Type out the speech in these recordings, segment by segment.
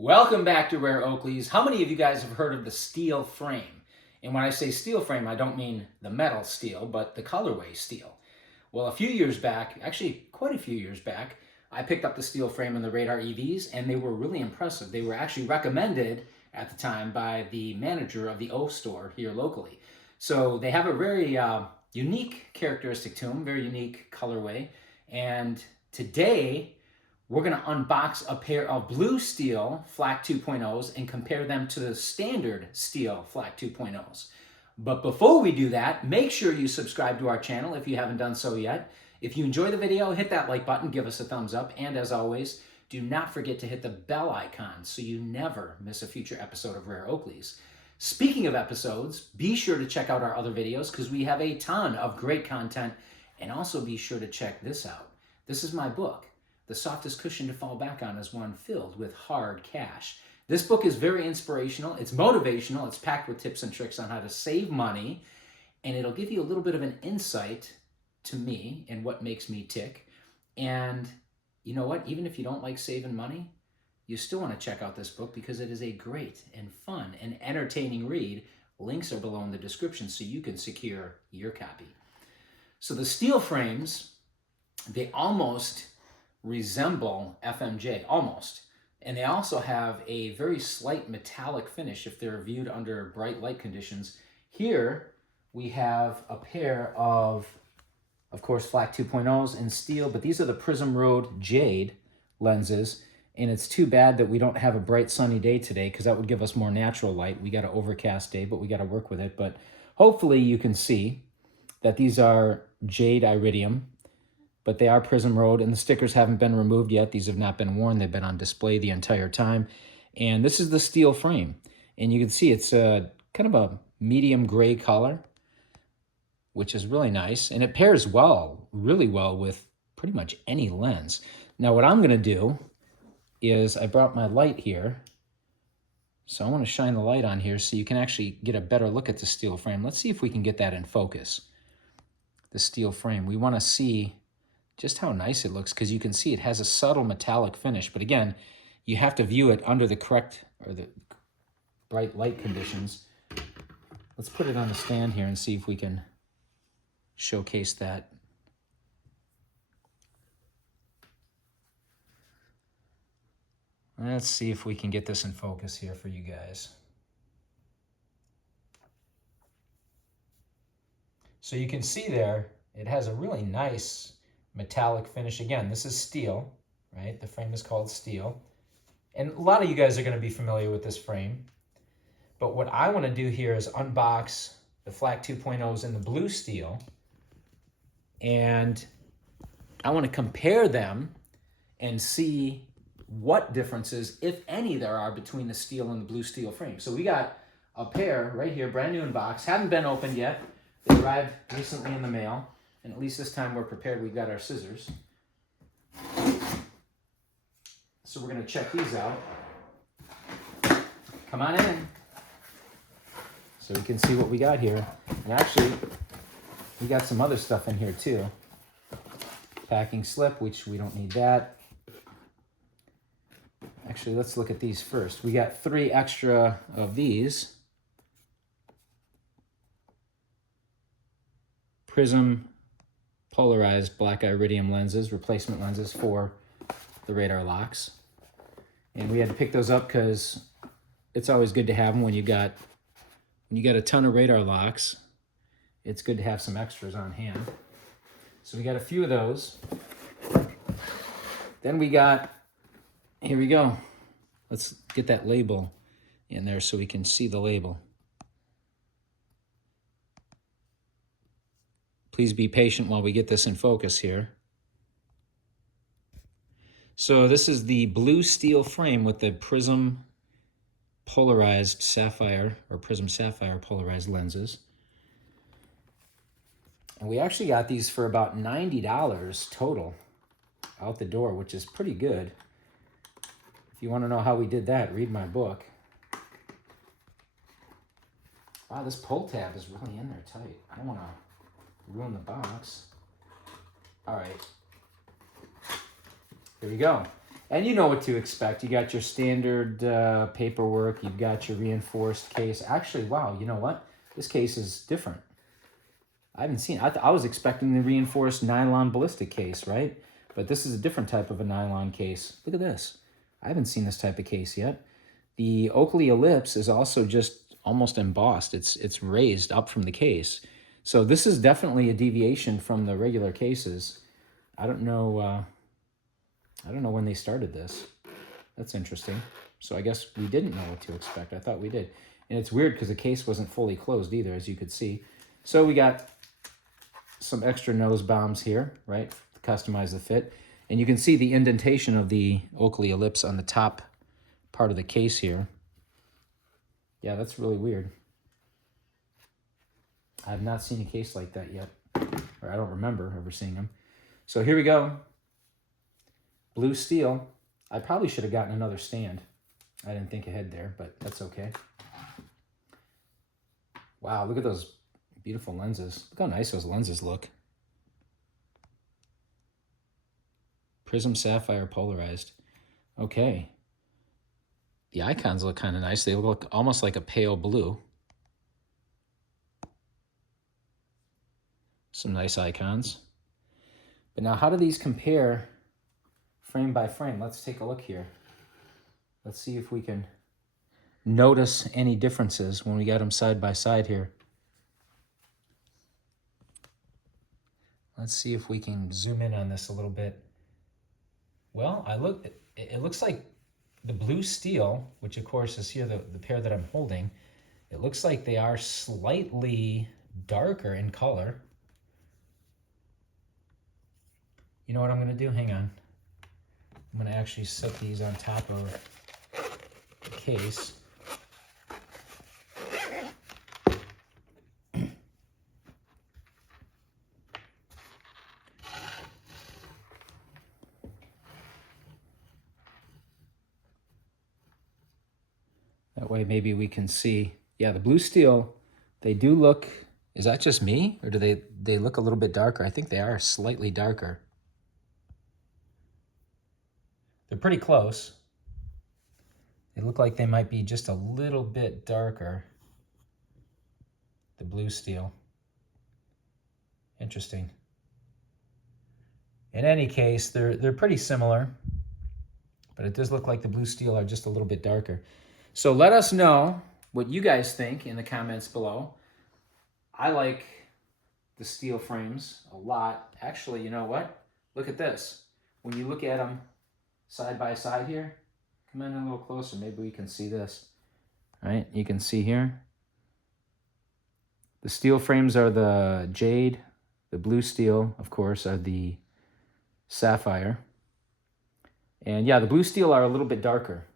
Welcome back to Rare Oakleys. How many of you guys have heard of the steel frame? And when I say steel frame, I don't mean the metal steel, but the colorway steel. Well, a few years back, actually quite a few years back, I picked up the steel frame in the Radar EVs, and they were really impressive. They were actually recommended at the time by the manager of the O store here locally. So they have a very unique characteristic to them, very unique colorway. And today, we're going to unbox a pair of blue steel Flak 2.0s and compare them to the standard steel Flak 2.0s. But before we do that, make sure you subscribe to our channel if you haven't done so yet. If you enjoy the video, hit that like button, give us a thumbs up, and as always, do not forget to hit the bell icon so you never miss a future episode of Rare Oakleys. Speaking of episodes, be sure to check out our other videos because we have a ton of great content, and also be sure to check this out. This is my book. The softest cushion to fall back on is one filled with hard cash. This book is very inspirational. It's motivational. It's packed with tips and tricks on how to save money, and it'll give you a little bit of an insight to me and what makes me tick. And you know what? Even if you don't like saving money, you still want to check out this book because it is a great and fun and entertaining read. Links are below in the description so you can secure your copy. So the steel frames, they almost resemble FMJ, almost. And they also have a very slight metallic finish if they're viewed under bright light conditions. Here we have a pair of course, Flak 2.0s in steel, but these are the Prizm Road Jade lenses. And it's too bad that we don't have a bright sunny day today because that would give us more natural light. We got an overcast day, but we got to work with it. But hopefully you can see that these are Jade Iridium, but they are Prizm Road, and the stickers haven't been removed yet. These have not been worn. They've been on display the entire time. And this is the steel frame. And you can see it's a kind of a medium gray color, which is really nice. And it pairs well, really well with pretty much any lens. Now what I'm gonna do is I brought my light here. So I wanna shine the light on here so you can actually get a better look at the steel frame. Let's see if we can get that in focus. The steel frame, we wanna see just how nice it looks because you can see it has a subtle metallic finish. But again, you have to view it under the correct or the bright light conditions. Let's put it on the stand here and see if we can showcase that. Let's see if we can get this in focus here for you guys. So you can see there, it has a really nice metallic finish. Again, this is steel, right? The frame is called steel. And a lot of you guys are going to be familiar with this frame. But what I want to do here is unbox the Flak 2.0s in the blue steel. And I want to compare them and see what differences, if any, there are between the steel and the blue steel frame. So we got a pair right here, brand new in box, haven't been opened yet. They arrived recently in the mail. And at least this time we're prepared. We've got our scissors. So we're going to check these out. Come on in. So we can see what we got here. And actually, we got some other stuff in here too. Packing slip, which we don't need that. Actually, let's look at these first. We got 3 extra of these. Prizm Polarized black iridium lenses, replacement lenses for the radar locks. And we had to pick those up because it's always good to have them when you got a ton of radar locks. It's good to have some extras on hand. So we got a few of those. Then we got, here we go. Let's get that label in there so we can see the label. Please be patient while we get this in focus here. So this is the blue steel frame with the Prizm Polarized Sapphire, or Prizm Sapphire Polarized lenses. And we actually got these for about $90 total out the door, which is pretty good. If you want to know how we did that, read my book. Wow, this pull tab is really in there tight. I don't want to ruin the box. All right. Here we go. And you know what to expect. You got your standard paperwork. You've got your reinforced case. Actually, wow, you know what? This case is different. I haven't seen it. I was expecting the reinforced nylon ballistic case, right? But this is a different type of a nylon case. Look at this. I haven't seen this type of case yet. The Oakley ellipse is also just almost embossed. It's raised up from the case. So this is definitely a deviation from the regular cases. I don't know when they started this. That's interesting. So I guess we didn't know what to expect. I thought we did. And it's weird because the case wasn't fully closed either, as you could see. So we got some extra nose bombs here, right, to customize the fit. And you can see the indentation of the Oakley ellipse on the top part of the case here. Yeah, that's really weird. I have not seen a case like that yet, or I don't remember ever seeing them. So here we go. Blue steel. I probably should have gotten another stand. I didn't think ahead there, but that's okay. Wow, look at those beautiful lenses. Look how nice those lenses look. Prizm, Sapphire, Polarized. Okay. The icons look kind of nice. They look almost like a pale blue. Some nice icons. But now how do these compare frame by frame? Let's take a look here. Let's see if we can notice any differences when we got them side by side here. Let's see if we can zoom in on this a little bit. Well, it looks like the blue steel, which of course is here, the pair that I'm holding, it looks like they are slightly darker in color. You know what I'm going to do? Hang on. I'm going to actually set these on top of the case. That way maybe we can see. Yeah, the blue steel, they do look, is that just me? Or do they look a little bit darker? I think they are slightly darker. They're pretty close. They look like they might be just a little bit darker. The blue steel. Interesting. In any case, they're pretty similar, but it does look like the blue steel are just a little bit darker. So let us know what you guys think in the comments below. I like the steel frames a lot. Actually, you know what? Look at this. When you look at them side by side here, come in a little closer. Maybe we can see this. All right, you can see here. The steel frames are the jade. The blue steel, of course, are the sapphire. And yeah, the blue steel are a little bit darker.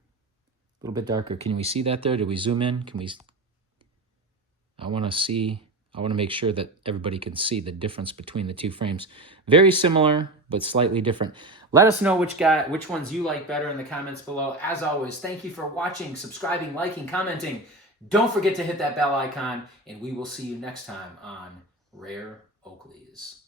A little bit darker. Can we see that there? Did we zoom in? Can we? I want to make sure that everybody can see the difference between the two frames. Very similar, but slightly different. Let us know which ones you like better in the comments below. As always, thank you for watching, subscribing, liking, commenting. Don't forget to hit that bell icon, and we will see you next time on Rare Oakleys.